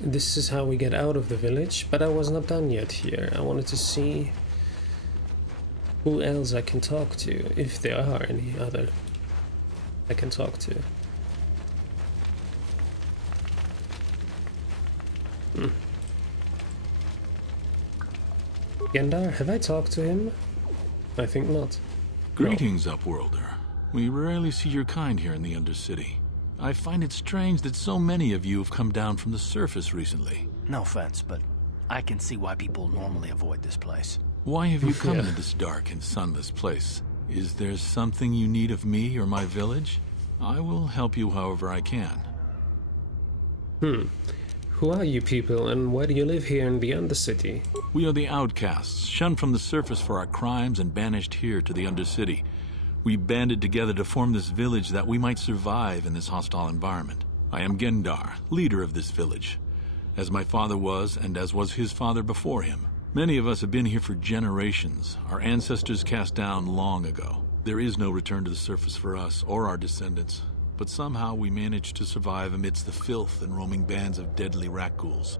this is how we get out of the village, but I was not done yet here. I wanted to see who else I can talk to, if there are any other I can talk to. Gendar, have I talked to him? I think not. Greetings, Upworlder. We rarely see your kind here in the Undercity. I find it strange that so many of you have come down from the surface recently. No offense, but I can see why people normally avoid this place. Why have you come to this dark and sunless place? Is there something you need of me or my village? I will help you however I can. Who are you people, and why do you live here in the Undercity? We are the outcasts, shunned from the surface for our crimes and banished here to the Undercity. We banded together to form this village that we might survive in this hostile environment. I am Gendar, leader of this village, as my father was and as was his father before him. Many of us have been here for generations, our ancestors cast down long ago. There is no return to the surface for us or our descendants, but somehow we managed to survive amidst the filth and roaming bands of deadly rat ghouls.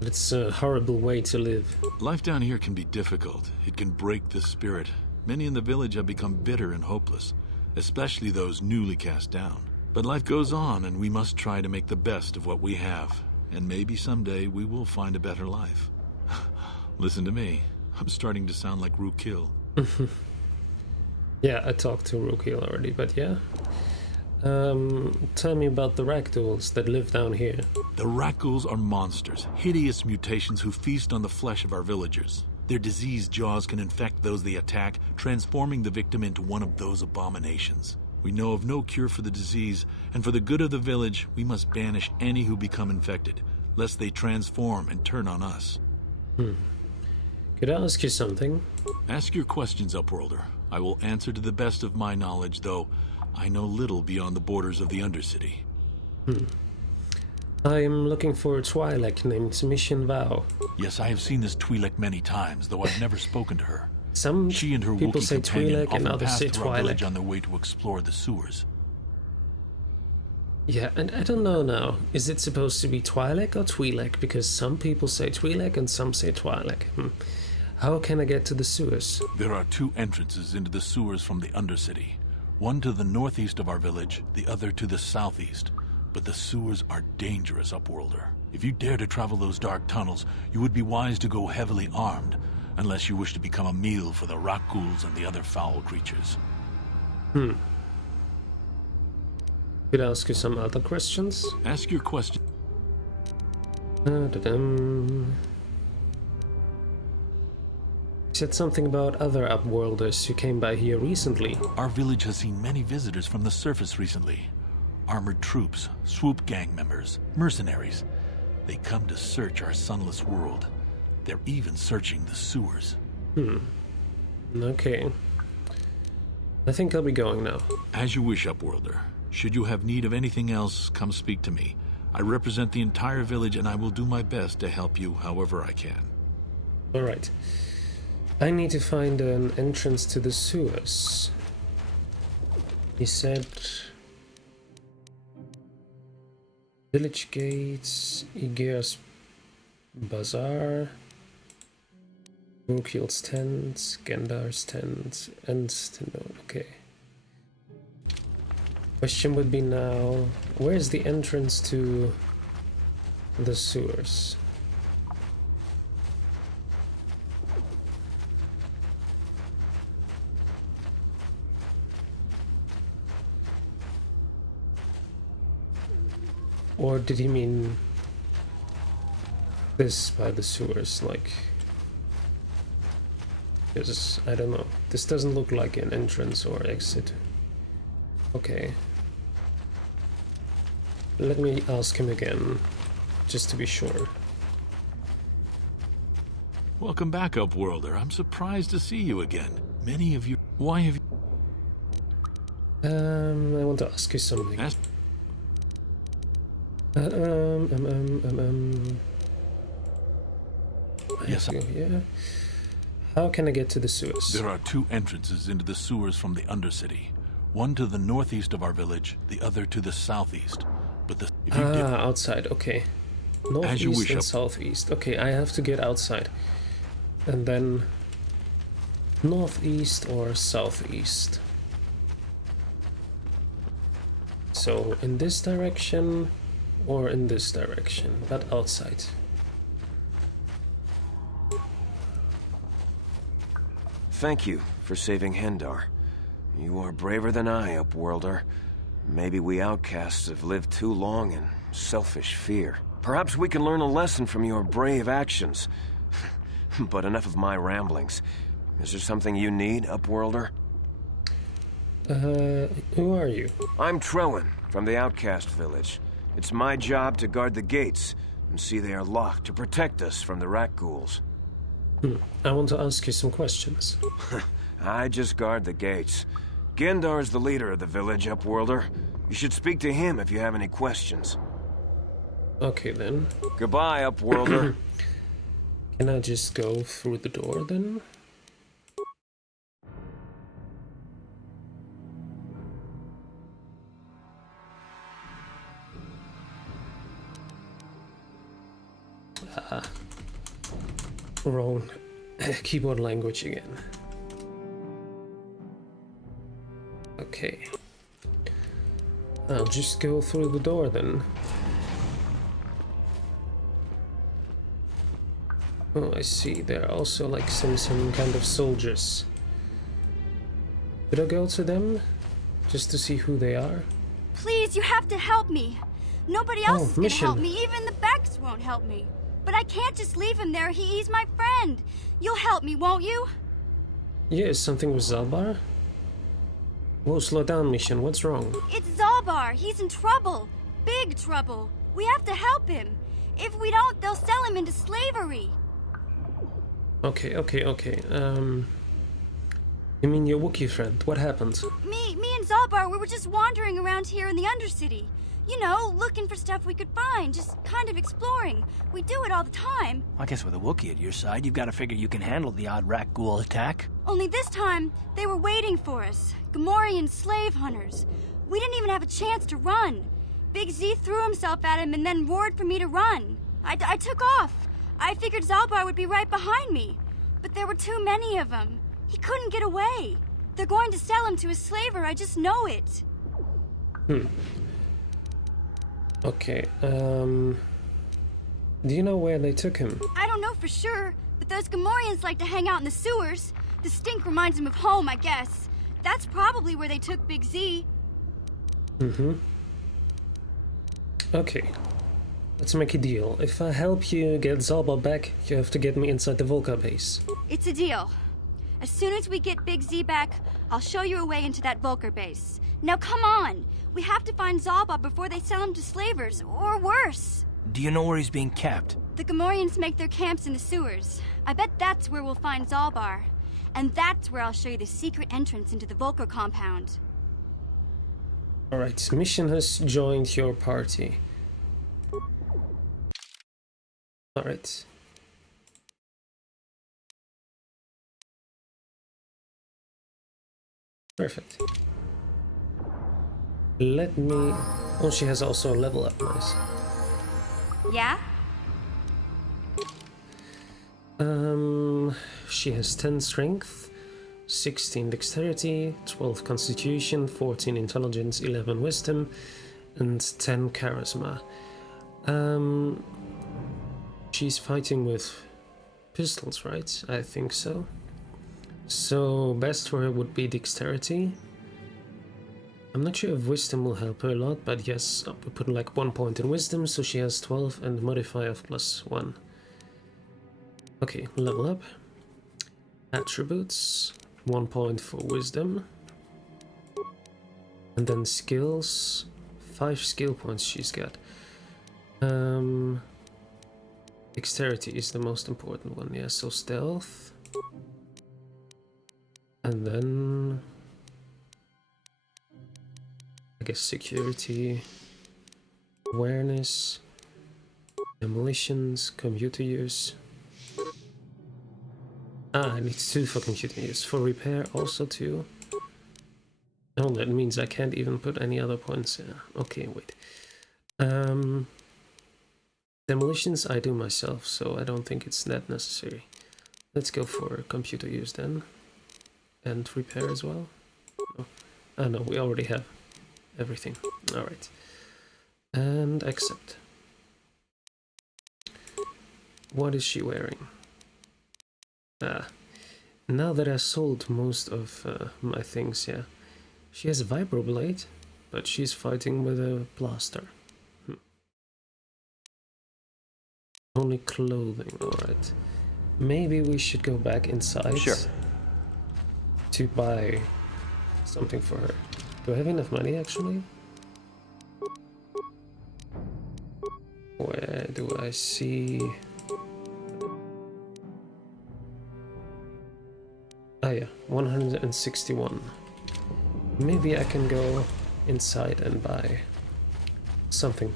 It's a horrible way to live. Life down here can be difficult. It can break the spirit. Many in the village have become bitter and hopeless, especially those newly cast down. But life goes on, and we must try to make the best of what we have. And maybe someday we will find a better life. Listen to me. I'm starting to sound like Rookil. Yeah, I talked to Rookil already, but yeah. Tell me about the ragdolls that live down here. The rat ghouls are monsters, hideous mutations who feast on the flesh of our villagers. Their diseased jaws can infect those they attack, transforming the victim into one of those abominations. We know of no cure for the disease, and for the good of the village, we must banish any who become infected, lest they transform and turn on us. Could I ask you something? Ask your questions, Upworlder. I will answer to the best of my knowledge, though I know little beyond the borders of the Undercity. I am looking for a Twi'lek named Mission Vow. Yes, I have seen this Twi'lek many times, though I've never spoken to her. Some She and her people Wookiee say companion Twi'lek and often others pass say through our village Twi'lek. on their way to explore the sewers. Yeah, and I don't know now. Is it supposed to be Twi'lek or Twi'lek? Because some people say Twi'lek and some say Twi'lek. How can I get to the sewers? There are two entrances into the sewers from the Undercity. One to the northeast of our village, the other to the southeast. But the sewers are dangerous, Upworlder. If you dare to travel those dark tunnels, you would be wise to go heavily armed, unless you wish to become a meal for the rock ghouls and the other foul creatures. Could I ask you some other questions? Ask your question. You said something about other Upworlders who came by here recently. Our village has seen many visitors from the surface recently. Armored troops, swoop gang members, mercenaries. They come to search our sunless world. They're even searching the sewers. Okay. I think I'll be going now. As you wish, Upworlder. Should you have need of anything else, come speak to me. I represent the entire village, and I will do my best to help you however I can. Alright. I need to find an entrance to the sewers. He said... Village gates, Igir's bazaar, Rookil's tent, Gendar's tent, and okay. Question would be now, where's the entrance to the sewers? Or did he mean this by the sewers, like... Because, I don't know. This doesn't look like an entrance or exit. Okay. Let me ask him again, just to be sure. Welcome back, Upworlder. I'm surprised to see you again. Many of you... Why have you... I want to ask you something. Ask... Yes, Yeah. How can I get to the sewers? There are two entrances into the sewers from the Undercity. One to the northeast of our village, the other to the southeast. but if you dip, outside, okay. as you Northeast wish and up. southeast. Okay, I have to get outside. And then northeast or southeast. So in this direction or in this direction, but outside. Thank you for saving Hendar. You are braver than I, Upworlder. Maybe we outcasts have lived too long in selfish fear. Perhaps we can learn a lesson from your brave actions. But enough of my ramblings. Is there something you need, Upworlder? Who are you? I'm Trowan, from the Outcast Village. It's my job to guard the gates and see they are locked to protect us from the rat ghouls. I want to ask you some questions. I just guard the gates. Gendar is the leader of the village, Upworlder. You should speak to him if you have any questions. Okay then. Goodbye, Upworlder. Can I just go through the door then? Wrong keyboard language again. Okay. I'll just go through the door then. Oh, I see. There are also like some kind of soldiers. Should I go to them? Just to see who they are? Please, you have to help me. Nobody else is gonna mission. help me. Even the Becks won't help me. But I can't just leave him there. He's my friend. You'll help me, won't you? Yeah, is something with Zaalbar? Whoa, slow down, Mission. What's wrong? It's Zaalbar. He's in trouble. Big trouble. We have to help him. If we don't, they'll sell him into slavery. Okay. You mean your Wookiee friend? What happened? Me and Zaalbar, we were just wandering around here in the Undercity. You know, looking for stuff we could find, just kind of exploring. We do it all the time. I guess with a Wookiee at your side, you've got to figure you can handle the odd rat ghoul attack. Only this time, they were waiting for us. Gamorrean slave hunters. We didn't even have a chance to run. Big Z threw himself at him and then roared for me to run. I took off. I figured Zaalbar would be right behind me. But there were too many of them. He couldn't get away. They're going to sell him to a slaver, I just know it. Okay, do you know where they took him? I don't know for sure, but those Gamorreans like to hang out in the sewers. The stink reminds them of home, I guess. That's probably where they took Big Z. Okay, let's make a deal. If I help you get Zaalbar back, you have to get me inside the Volca base. It's a deal. As soon as we get Big Z back, I'll show you a way into that Volker base. Now come on! We have to find Zaalbar before they sell him to slavers, or worse. Do you know where he's being kept? The Gamorreans make their camps in the sewers. I bet that's where we'll find Zaalbar. And that's where I'll show you the secret entrance into the Volker compound. Alright, Mission has joined your party. Alright. Perfect. Let me... Oh, she has also a level up, nice. Yeah? She has 10 strength, 16 dexterity, 12 constitution, 14 intelligence, 11 wisdom, and 10 charisma. She's fighting with pistols, right? I think so. So best for her would be dexterity. I'm not sure if wisdom will help her a lot, but yes, we put like 1 point in wisdom, so she has 12 and modifier of +1. Okay, level up. Attributes, 1 point for wisdom. And then skills, 5 skill points she's got. Dexterity is the most important one, yeah, so stealth. And then I guess security, awareness, demolitions, computer use. I need 2 for computer use. For repair also 2. Oh, that means I can't even put any other points in. Okay, wait. Demolitions I do myself, so I don't think it's that necessary. Let's go for computer use then. And repair as well. No. Oh no, we already have everything. Alright. And accept. What is she wearing? Ah. Now that I sold most of my things, yeah. She has a vibroblade, but she's fighting with a blaster. Only clothing, alright. Maybe we should go back inside. Sure. To buy something for her. Do I have enough money actually? Where do I see? Ah yeah, 161. Maybe I can go inside and buy something.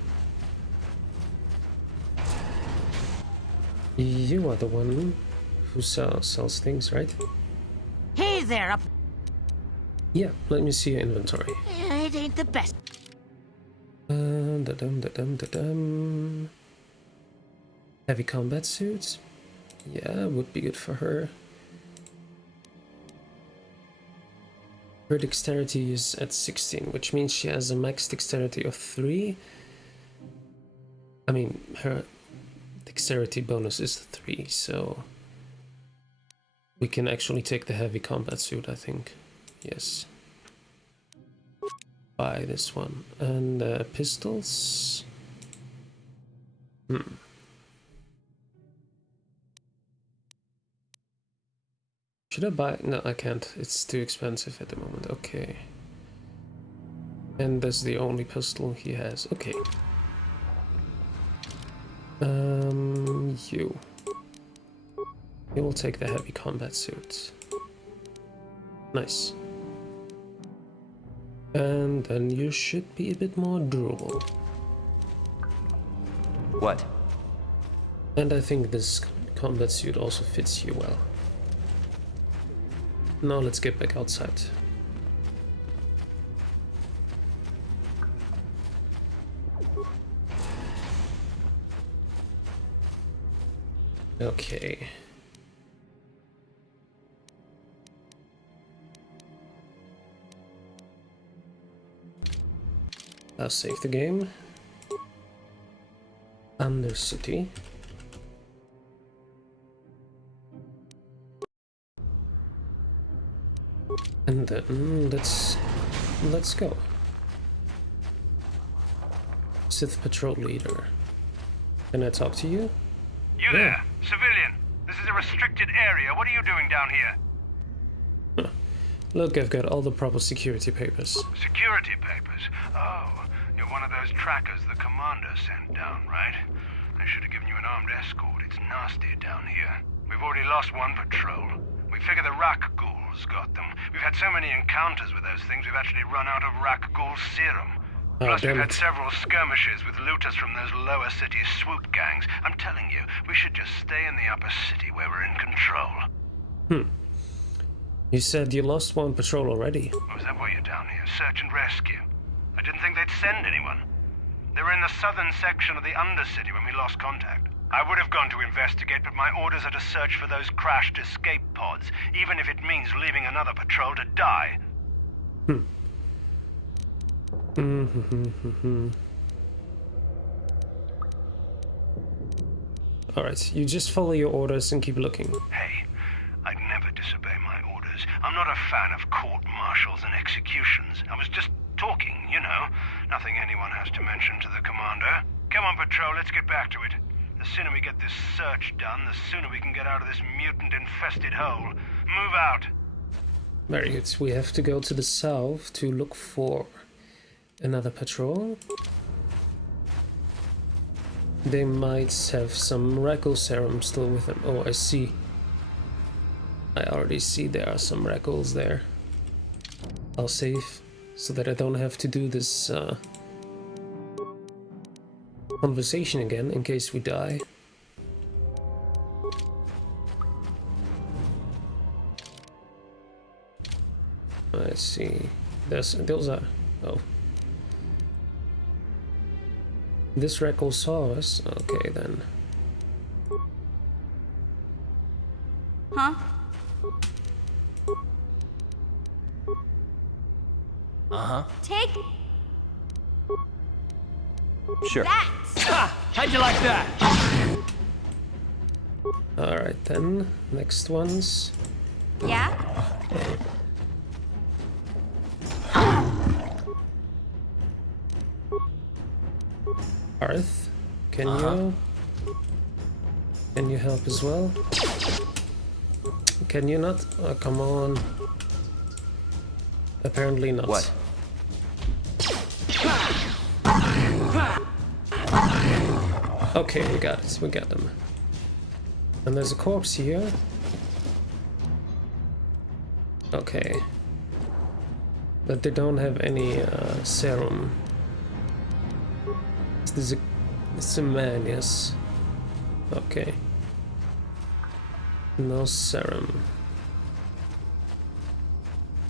You are the one who sells things, right? Hey there, up. Yeah, let me see your inventory. It ain't the best. Da-dum. Heavy combat suits. Yeah, would be good for her. Her dexterity is at 16, which means she has a max dexterity of 3. I mean, her dexterity bonus is 3, so we can actually take the heavy combat suit, I think. Yes. Buy this one. And pistols. Should I buy? No, I can't. It's too expensive at the moment. Okay. And that's the only pistol he has. Okay. You. You will take the heavy combat suit. Nice. And then you should be a bit more durable. What? And I think this combat suit also fits you well. Now let's get back outside. Okay. I'll save the game. Undercity. And then let's go. Sith Patrol Leader. Can I talk to you? You there, civilian. This is a restricted area. What are you doing down here? Look, I've got all the proper security papers. Security papers? Oh, you're one of those trackers the commander sent down, right? They should have given you an armed escort. It's nasty down here. We've already lost one patrol. We figure the Rak ghouls got them. We've had so many encounters with those things, we've actually run out of Rak ghoul serum. Plus, we've had several skirmishes with looters from those lower city swoop gangs. I'm telling you, we should just stay in the upper city where we're in control. You said you lost one patrol already. Oh, is that why you're down here? Search and rescue? I didn't think they'd send anyone. They were in the southern section of the Undercity when we lost contact. I would have gone to investigate, but my orders are to search for those crashed escape pods, even if it means leaving another patrol to die. Alright, you just follow your orders and keep looking. Hey, I'd never disobey my orders. I'm not a fan of court-martials and executions. I was just talking, you know. Nothing anyone has to mention to the commander. Come on, patrol, let's get back to it. The sooner we get this search done, the sooner we can get out of this mutant-infested hole. Move out. Very good. We have to go to the south to look for another patrol. They might have some Racco serum still with them. Oh, I see. I already see there are some Raccos there. I'll save so that I don't have to do this conversation again in case we die. Let's see. Those are... Oh. This record saw us. Okay, then. Huh? Uh-huh. Take Sure. that! How'd you like that? Alright then. Next ones. Yeah? Arth, can you help as well? Can you not? Oh, come on. Apparently not. What? Okay, we got it. We got them. And there's a corpse here. Okay. But they don't have any serum. It's a man, yes. Okay. No serum.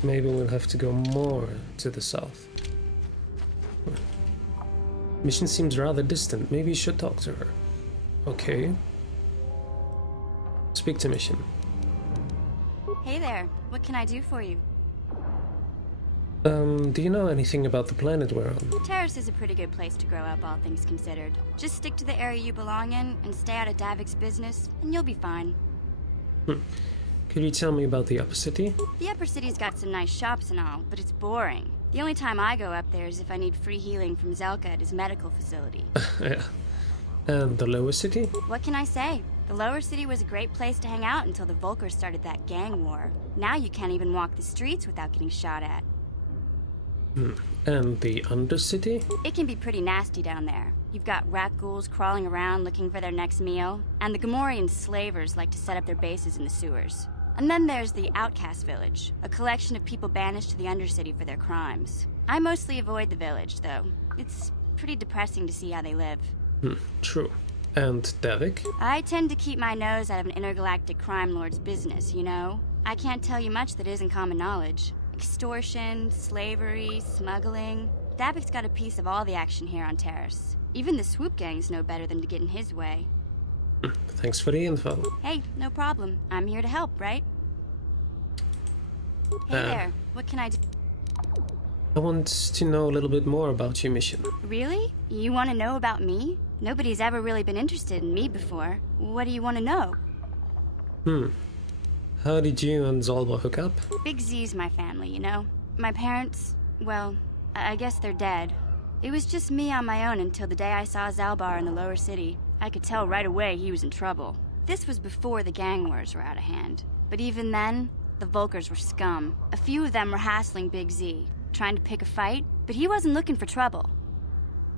Maybe we'll have to go more to the south. Mission seems rather distant. Maybe you should talk to her. Okay. Speak to Mission. Hey there. What can I do for you? Do you know anything about the planet we're on? Terrace is a pretty good place to grow up, all things considered. Just stick to the area you belong in and stay out of Davik's business, and you'll be fine. Could you tell me about the upper city? The upper city's got some nice shops and all, but it's boring. The only time I go up there is if I need free healing from Zelka at his medical facility. Yeah. And the lower city? What can I say? The lower city was a great place to hang out until the Volkers started that gang war. Now you can't even walk the streets without getting shot at. And the undercity? It can be pretty nasty down there. You've got rat ghouls crawling around looking for their next meal, and the Gamorrean slavers like to set up their bases in the sewers. And then there's the Outcast Village, a collection of people banished to the Undercity for their crimes. I mostly avoid the village, though. It's pretty depressing to see how they live. True. And Davik? I tend to keep my nose out of an intergalactic crime lord's business, you know? I can't tell you much that isn't common knowledge. Extortion, slavery, smuggling. Davik's got a piece of all the action here on Terrace. Even the swoop gangs know better than to get in his way. Thanks for the info. Hey, no problem. I'm here to help, right? Hey there. What can I do? I want to know a little bit more about your mission. Really? You want to know about me? Nobody's ever really been interested in me before. What do you want to know? How did you and Zaalbar hook up? Big Z's my family, you know? My parents, well, I guess they're dead. It was just me on my own until the day I saw Zaalbar in the lower city. I could tell right away he was in trouble. This was before the gang wars were out of hand. But even then, the Volkers were scum. A few of them were hassling Big Z, trying to pick a fight, but he wasn't looking for trouble.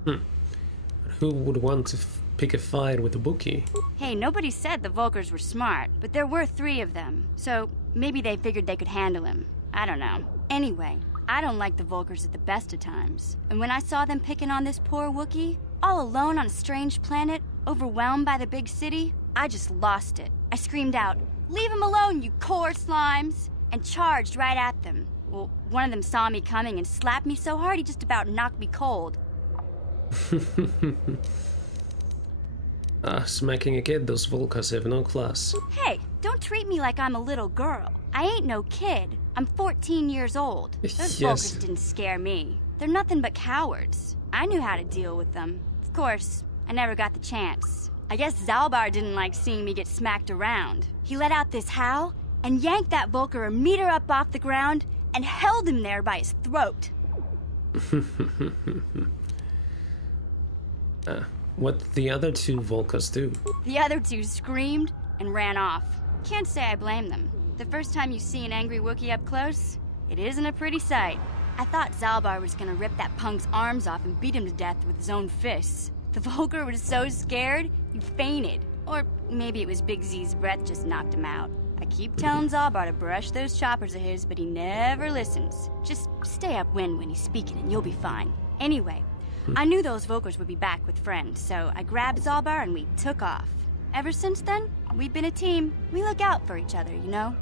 Who would want to pick a fight with a bookie? Hey, nobody said the Volkers were smart, but there were 3 of them, so maybe they figured they could handle him. I don't know. Anyway, I don't like the Volkers at the best of times. And when I saw them picking on this poor Wookiee, all alone on a strange planet, overwhelmed by the big city, I just lost it. I screamed out, "Leave him alone, you core slimes!" and charged right at them. Well, one of them saw me coming and slapped me so hard he just about knocked me cold. Smacking a kid, those Volkas have no class. Hey, don't treat me like I'm a little girl. I ain't no kid. I'm 14 years old. Those Yes. Volkers didn't scare me. They're nothing but cowards. I knew how to deal with them. Of course, I never got the chance. I guess Zaalbar didn't like seeing me get smacked around. He let out this howl and yanked that Volker a meter up off the ground and held him there by his throat. What did the other 2 Volkas do? The other 2 screamed and ran off. Can't say I blame them. The first time you see an angry Wookiee up close, it isn't a pretty sight. I thought Zaalbar was gonna rip that punk's arms off and beat him to death with his own fists. The Volker was so scared, he fainted. Or maybe it was Big Z's breath just knocked him out. I keep telling Zaalbar to brush those choppers of his, but he never listens. Just stay upwind when he's speaking and you'll be fine. Anyway, I knew those Volkers would be back with friends, so I grabbed Zaalbar and we took off. Ever since then, we've been a team. We look out for each other, you know?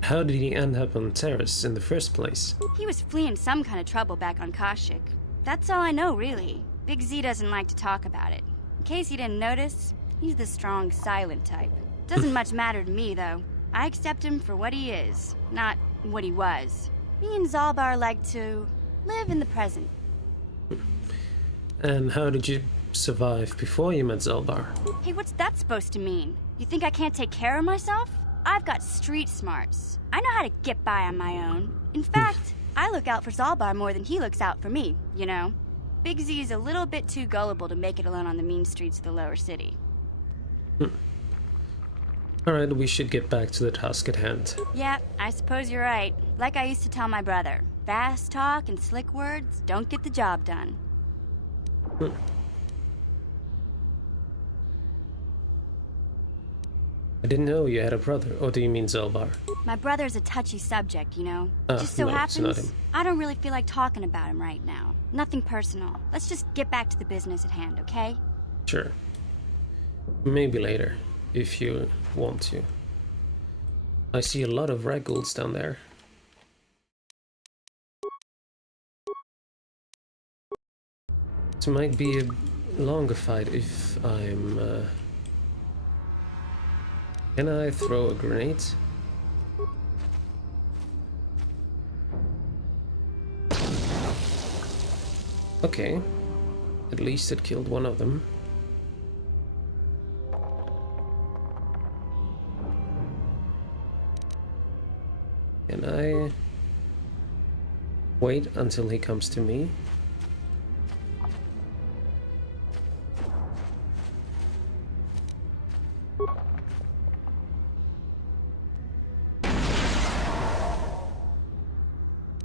How did he end up on Terrace in the first place? He was fleeing some kind of trouble back on Kashyyyk. That's all I know, really. Big Z doesn't like to talk about it. In case you didn't notice, he's the strong, silent type. Doesn't much matter to me, though. I accept him for what he is, not what he was. Me and Zaalbar like to live in the present. And how did you survive before you met Zaalbar? Hey, what's that supposed to mean? You think I can't take care of myself? I've got street smarts. I know how to get by on my own. In fact, I look out for Zaalbar more than he looks out for me, you know? Big Z's a little bit too gullible to make it alone on the mean streets of the lower city. Alright, we should get back to the task at hand. Yeah, I suppose you're right. Like I used to tell my brother, fast talk and slick words don't get the job done. I didn't know you had a brother, or do you mean Zaalbar? My brother's a touchy subject, you know? Just so no, it's not happens, him. I don't really feel like talking about him right now. Nothing personal. Let's just get back to the business at hand, okay? Sure. Maybe later, if you want to. I see a lot of ragulls down there. It might be a longer fight if I'm... Can I throw a grenade? Okay. At least it killed one of them. Can I wait until he comes to me?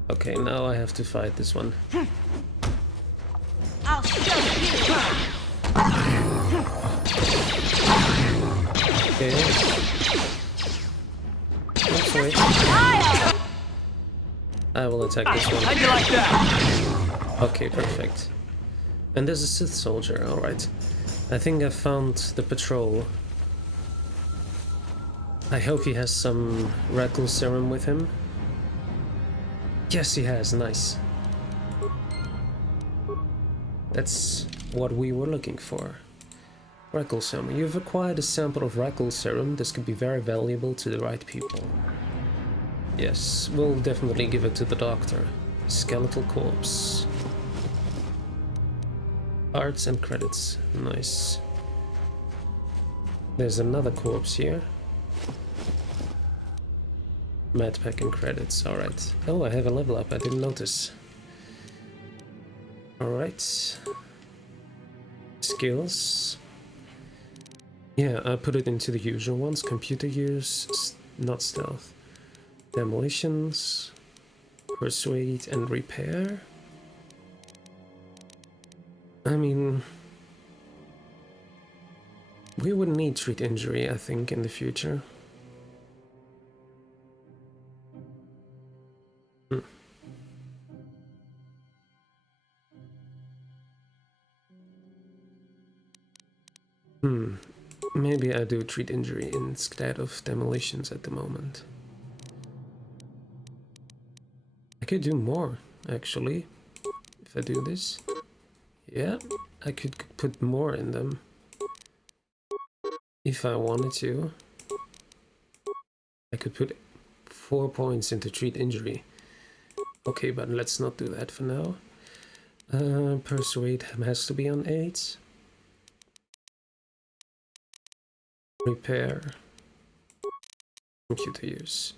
Okay, now I have to fight this one. I'll show you. Okay. That's right. I will attack this one. How'd you like that? Okay, perfect. And there's a Sith soldier, alright. I think I found the patrol. I hope he has some Ragul serum with him. Yes, he has, nice. That's what we were looking for. Ragul serum. You've acquired a sample of Ragul serum. This could be very valuable to the right people. Yes, we'll definitely give it to the doctor. Skeletal corpse. Arts and credits. Nice. There's another corpse here. Medpack and credits, alright. Oh, I have a level up, I didn't notice. Alright. Skills. Yeah, I put it into the usual ones. Computer use, not stealth. Demolitions. Persuade and repair. I mean... we would need treat injury, I think, in the future. Maybe I do treat injury instead of demolitions at the moment. I could do more, actually, if I do this. Yeah, I could put more in them. If I wanted to. I could put 4 points into treat injury. Okay, but let's not do that for now. Persuade has to be on 8. Repair. Computer use.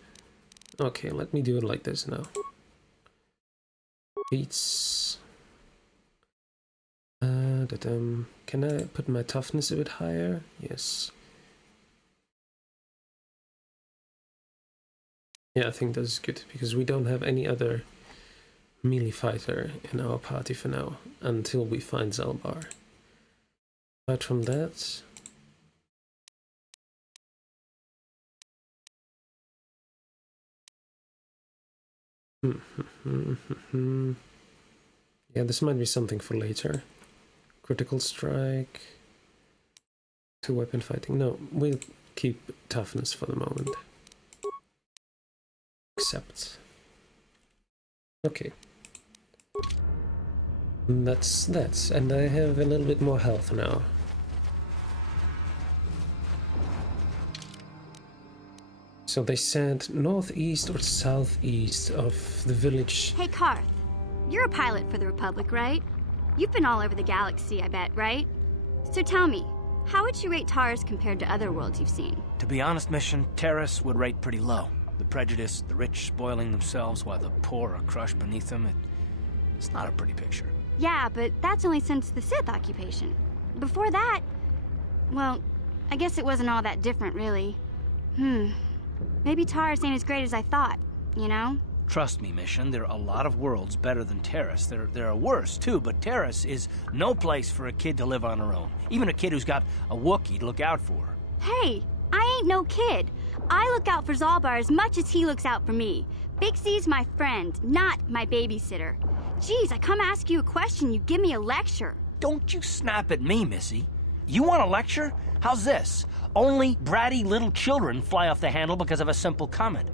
Okay, let me do it like this now. Beats. Can I put my toughness a bit higher? Yes. Yeah, I think that's good, because we don't have any other melee fighter in our party for now, until we find Zaalbar. Apart from that... yeah, this might be something for later. Critical strike. 2 weapon fighting. No, we'll keep toughness for the moment. Accept. Okay. That's that, and I have a little bit more health now. So they said northeast or southeast of the village. Hey, Karth. You're a pilot for the Republic, right? You've been all over the galaxy, I bet, right? So tell me, how would you rate Taurus compared to other worlds you've seen? To be honest, Mission, Terrace would rate pretty low. The prejudice, the rich spoiling themselves while the poor are crushed beneath them, it's not a pretty picture. Yeah, but that's only since the Sith occupation. Before that, well, I guess it wasn't all that different, really. Maybe Taurus ain't as great as I thought, you know? Trust me, Mission, there are a lot of worlds better than Terrace. There are worse, too, but Terrace is no place for a kid to live on her own. Even a kid who's got a Wookiee to look out for her. Hey, I ain't no kid. I look out for Zaalbar as much as he looks out for me. Big Z's my friend, not my babysitter. Geez, I come ask you a question, you give me a lecture. Don't you snap at me, Missy. You want a lecture? How's this? Only bratty little children fly off the handle because of a simple comment.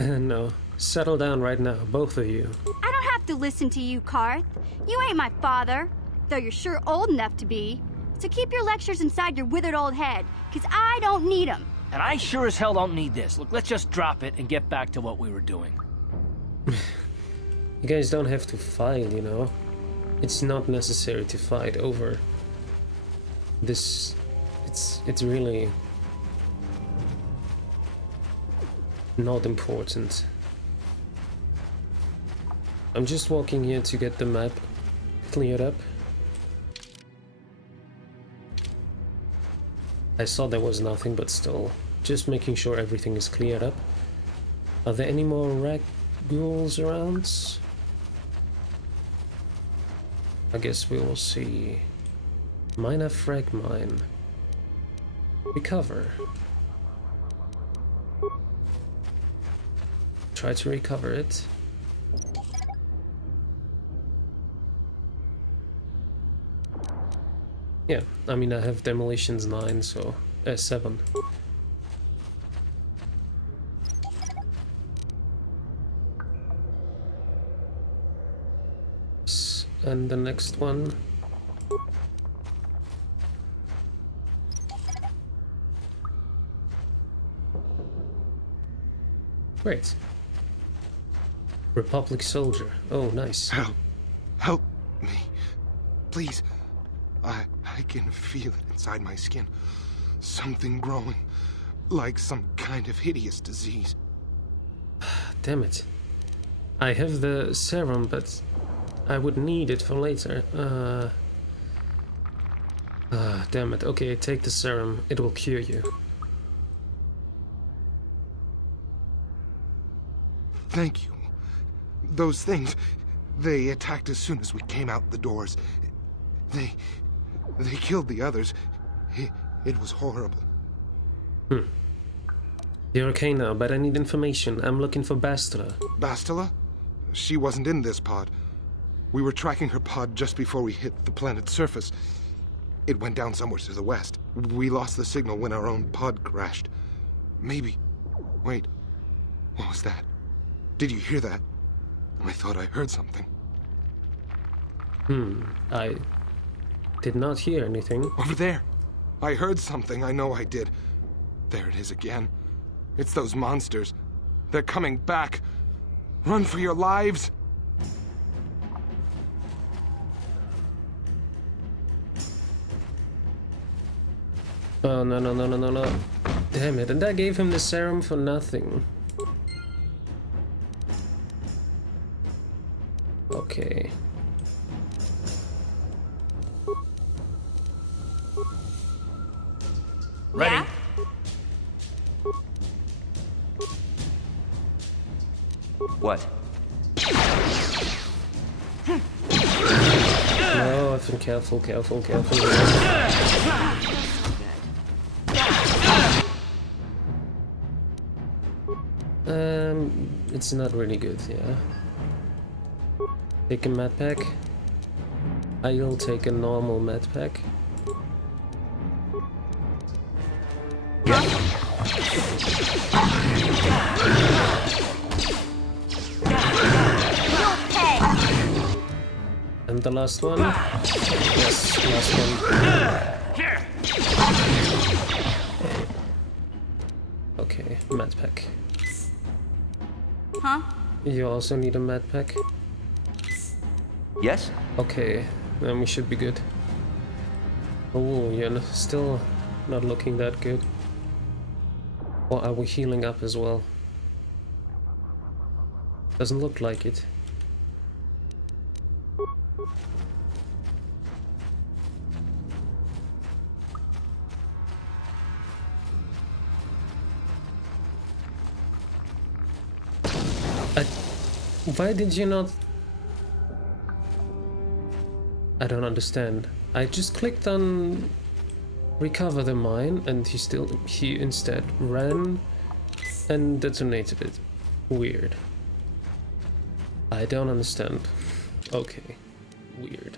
No, settle down right now, both of you. I don't have to listen to you, Karth. You ain't my father, though you're sure old enough to be. So keep your lectures inside your withered old head, because I don't need them. And I sure as hell don't need this. Look, let's just drop it and get back to what we were doing. You guys don't have to fight, you know? It's not necessary to fight over this. It's really not important. I'm just walking here to get the map cleared up. I saw there was nothing, but still, just making sure everything is cleared up. Are there any more ghouls around? I guess we will see. Minor frag mine. Recover. Try to recover it. Yeah, I mean I have demolitions 9, so 7. And the next one. Great. Republic soldier. Oh, nice. Help me. Please. I can feel it inside my skin. Something growing. Like some kind of hideous disease. Damn it. I have the serum, but I would need it for later. Damn it. Okay, take the serum. It will cure you. Thank you. Those things, they attacked as soon as we came out the doors. They killed the others. It was horrible. You're okay now, but I need information. I'm looking for Bastila. Bastila? She wasn't in this pod. We were tracking her pod just before we hit the planet's surface. It went down somewhere to the west. We lost the signal when our own pod crashed. Maybe... Wait. What was that? Did you hear that? I thought I heard something. I did not hear anything. Over there. I heard something. I know I did. There it is again. It's those monsters. They're coming back. Run for your lives. Oh, no, no, no, no, no, no. Damn it, and I gave him the serum for nothing. Okay. Ready? Yeah? What? No, I've been careful, careful, careful. It's not really good, yeah. Take a med pack. I'll take a normal med pack. And the last one? Yes, last one. Okay, med pack. Huh? You also need a med pack? Yes? Okay, then we should be good. Oh, you're still not looking that good. Or are we healing up as well? Doesn't look like it. Why did you not... I don't understand. I just clicked on recover the mine and he instead ran and detonated it. Weird. I don't understand. Okay. Weird.